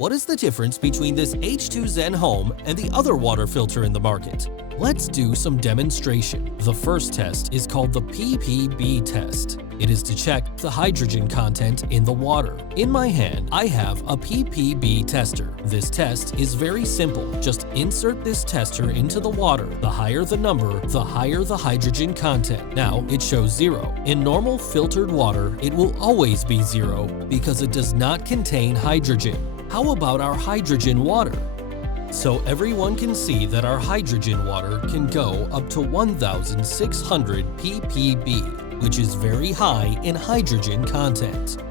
What is the difference between this H2ZEN Home and the other water filter in the market? Let's do some demonstration. The first test is called the ppb test. It is to check the hydrogen content in the water. In my hand, I have a ppb tester. This test is very simple. Just insert this tester into the water. The higher the number, the higher the hydrogen content. Now, it shows 0. In normal filtered water, it will always be 0 because it does not contain hydrogen. How about our hydrogen water? So everyone can see that our hydrogen water can go up to 1,600 ppb, which is very high in hydrogen content.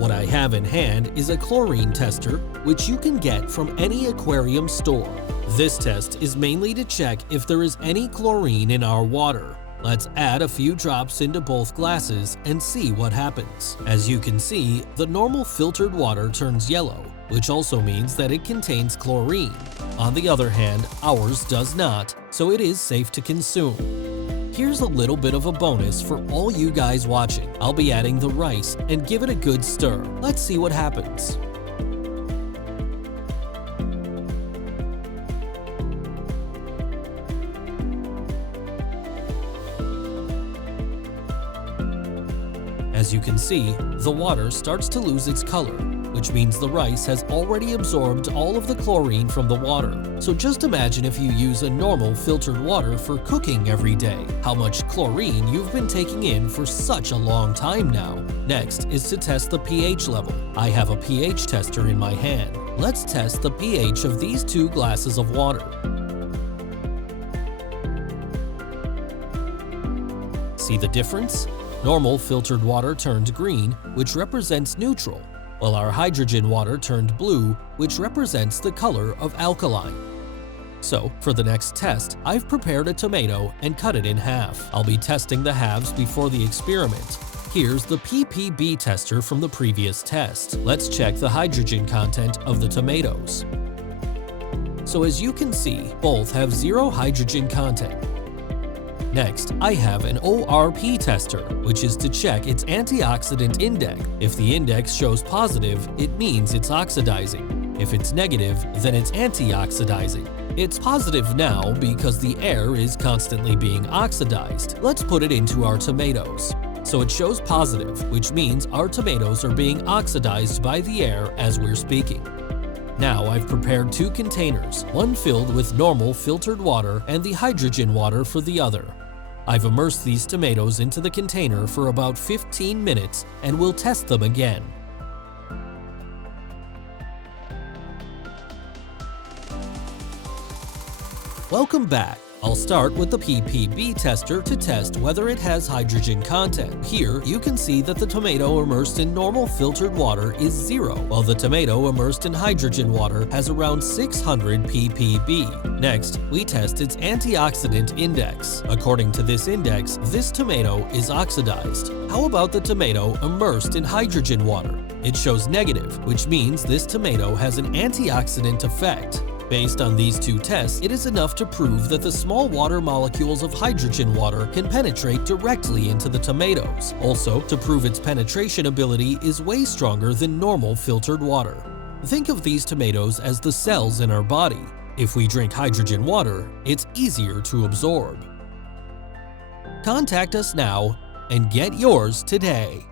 What I have in hand is a chlorine tester, which you can get from any aquarium store. This test is mainly to check if there is any chlorine in our water. Let's add a few drops into both glasses and see what happens. As you can see, the normal filtered water turns yellow, which also means that it contains chlorine. On the other hand, ours does not, so it is safe to consume. Here's a little bit of a bonus for all you guys watching. I'll be adding the rice and give it a good stir. Let's see what happens. As you can see, the water starts to lose its color, which means the rice has already absorbed all of the chlorine from the water. So just imagine if you use a normal filtered water for cooking every day, how much chlorine you've been taking in for such a long time now. Next is to test the pH level. I have a pH tester in my hand. Let's test the pH of these 2 glasses of water. See the difference? Normal filtered water turned green, which represents neutral, while our hydrogen water turned blue, which represents the color of alkaline. So, for the next test, I've prepared a tomato and cut it in half. I'll be testing the halves before the experiment. Here's the ppb tester from the previous test. Let's check the hydrogen content of the tomatoes. So as you can see, both have 0 hydrogen content. Next, I have an ORP tester, which is to check its antioxidant index. If the index shows positive, it means it's oxidizing. If it's negative, then it's antioxidizing. It's positive now because the air is constantly being oxidized. Let's put it into our tomatoes. So it shows positive, which means our tomatoes are being oxidized by the air as we're speaking. Now I've prepared 2 containers, one filled with normal filtered water and the hydrogen water for the other. I've immersed these tomatoes into the container for about 15 minutes and we'll test them again. Welcome back. I'll start with the ppb tester to test whether it has hydrogen content. Here, you can see that the tomato immersed in normal filtered water is 0, while the tomato immersed in hydrogen water has around 600 ppb. Next, we test its antioxidant index. According to this index, this tomato is oxidized. How about the tomato immersed in hydrogen water? It shows negative, which means this tomato has an antioxidant effect. Based on these 2 tests, it is enough to prove that the small water molecules of hydrogen water can penetrate directly into the tomatoes. Also, to prove its penetration ability is way stronger than normal filtered water. Think of these tomatoes as the cells in our body. If we drink hydrogen water, it's easier to absorb. Contact us now and get yours today.